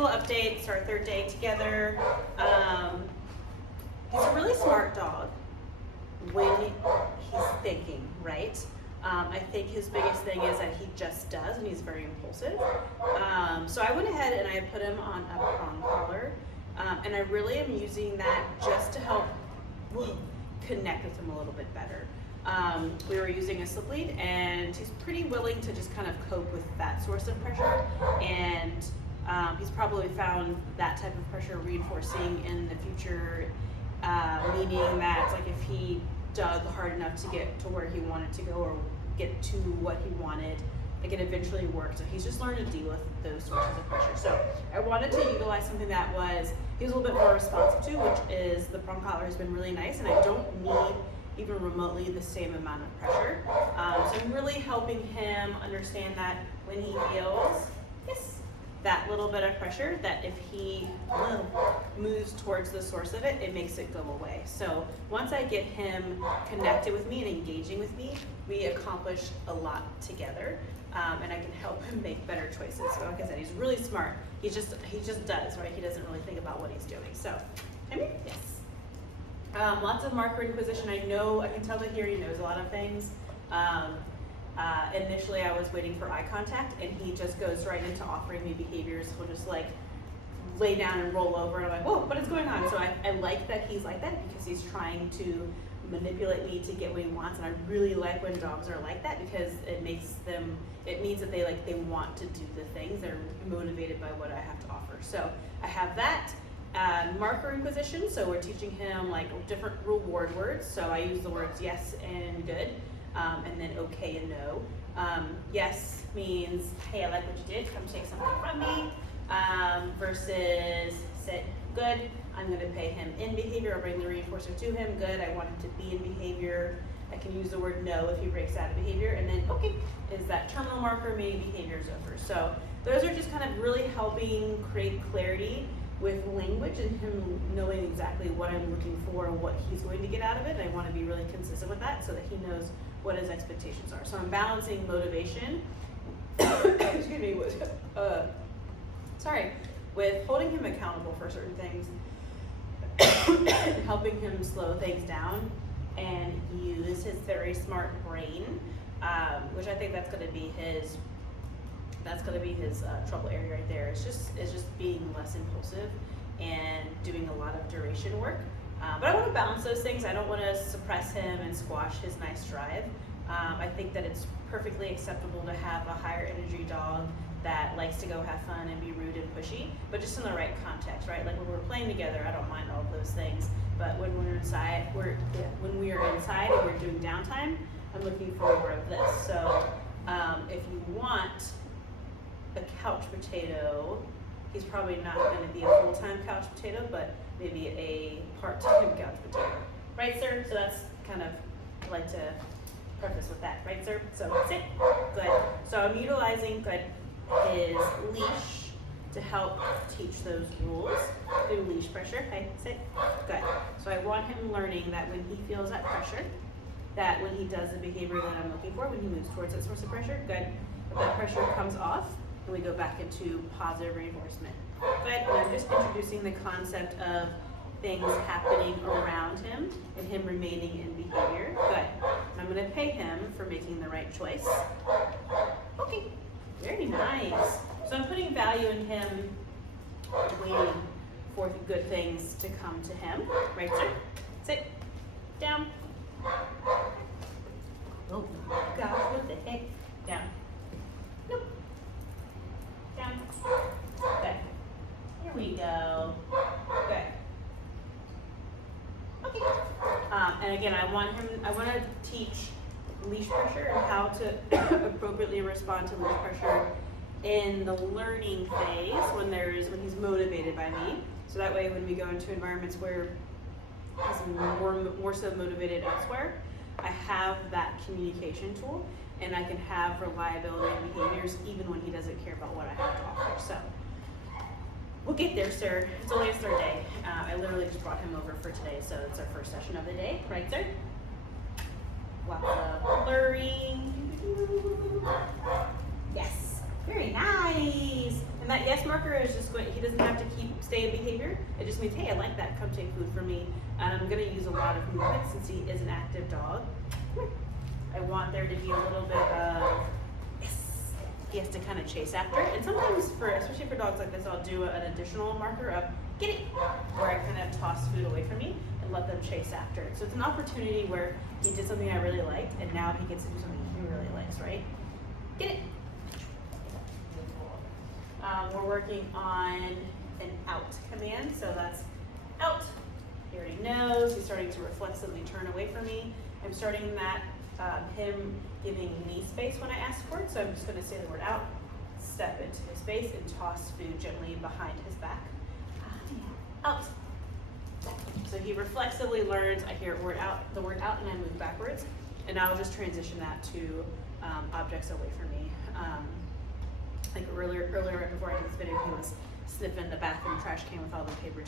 little update. It's our third day together. He's a really smart dog when he's thinking, right? I think his biggest thing is that he just does, and he's very impulsive. So I went ahead and I put him on a prong collar, and I really am using that just to help connect with him a little bit better. We were using a slip lead, and he's pretty willing to just kind of cope with that source of pressure, and he's probably found that type of pressure reinforcing in the future, meaning that like if he dug hard enough to get to where he wanted to go or get to what he wanted, like it eventually worked. So he's just learned to deal with those sources of pressure. So I wanted to utilize something that he was a little bit more responsive to, which is the prong collar has been really nice, and I don't need even remotely the same amount of pressure. So I'm really helping him understand that when he feels that little bit of pressure, that if he moves towards the source of it, it makes it go away. So once I get him connected with me and engaging with me, we accomplish a lot together, and I can help him make better choices. So like I said, he's really smart. He just does, right? He doesn't really think about what he's doing. So, yes. Lots of marker inquisition. I can tell that here he knows a lot of things. Initially I was waiting for eye contact, and he just goes right into offering me behaviors. He'll just like lay down and roll over, and I'm like, whoa, what is going on? So I like that he's like that, because he's trying to manipulate me to get what he wants, and I really like when dogs are like that, because it means that they want to do the things. They're motivated by what I have to offer. So I have that. Marker inquisition, so we're teaching him like different reward words. So I use the words yes and good, and then okay and no. Yes means, hey, I like what you did, come take something from me, versus sit, good, I'm going to pay him in behavior or bring the reinforcer to him, good, I want him to be in behavior. I can use the word no if he breaks out of behavior, and then okay is that terminal marker, meaning behavior is over. So those are just kind of really helping create clarity with language and him knowing exactly what I'm looking for and what he's going to get out of it. And I want to be really consistent with that so that he knows what his expectations are. So I'm balancing motivation, excuse me, with holding him accountable for certain things, helping him slow things down and use his very smart brain, which I think that's going to be his trouble area right there. It's just being less impulsive and doing a lot of duration work. But I want to balance those things. I don't want to suppress him and squash his nice drive. I think that it's perfectly acceptable to have a higher energy dog that likes to go have fun and be rude and pushy, but just in the right context, right? Like when we're playing together, I don't mind all of those things. But when we're inside, when we are inside and we're doing downtime, I'm looking for more of this. So if you want a couch potato, he's probably not going to be a full-time couch potato, but maybe a part-time couch potato. Right, sir? So that's kind of, I like to preface with that. Right, sir? So sit. Good. So I'm utilizing his leash to help teach those rules through leash pressure. Okay, sit. Good. So I want him learning that when he feels that pressure, that when he does the behavior that I'm looking for, when he moves towards that source of pressure, good. If that pressure comes off, and we go back into positive reinforcement. Good. And I'm just introducing the concept of things happening around him and him remaining in behavior. Good. And I'm going to pay him for making the right choice. Okay. Very nice. So I'm putting value in him waiting for the good things to come to him. Right, sir? Sit. Down. Oh, gosh, what the heck? Down. Nope. Down. Good. Here we go. Good. Okay. And again, I want to teach leash pressure and how to appropriately respond to leash pressure in the learning phase when he's motivated by me. So that way when we go into environments where he's more so motivated elsewhere, I have that communication tool and I can have reliability in behaviors even when he doesn't care about what I have to offer. So we'll get there, sir. It's only his third day. I literally just brought him over for today, so it's our first session of the day. Right, sir? Lots of blurring. Yes. Very nice. And And that yes marker is just going, he doesn't have to stay in behavior. It just means, hey, I like that, come take food from me. And I'm gonna use a lot of movement since he is an active dog. I want there to be a little bit of, yes, he has to kind of chase after it. And sometimes especially for dogs like this, I'll do an additional marker of, get it, where I kind of toss food away from me and let them chase after it. So it's an opportunity where he did something I really liked, and now he gets to do something he really likes, right? Get it. We're working on an out command, so that's out. He already knows, he's starting to reflexively turn away from me. I'm starting that, him giving me space when I ask for it, so I'm just gonna say the word out, step into his space, and toss food gently behind his back. Out. So he reflexively learns, I hear the word out, and I move backwards, and I'll just transition that to objects away from me. Like earlier right before I did this video, he was sniffing the bathroom trash can with all the paper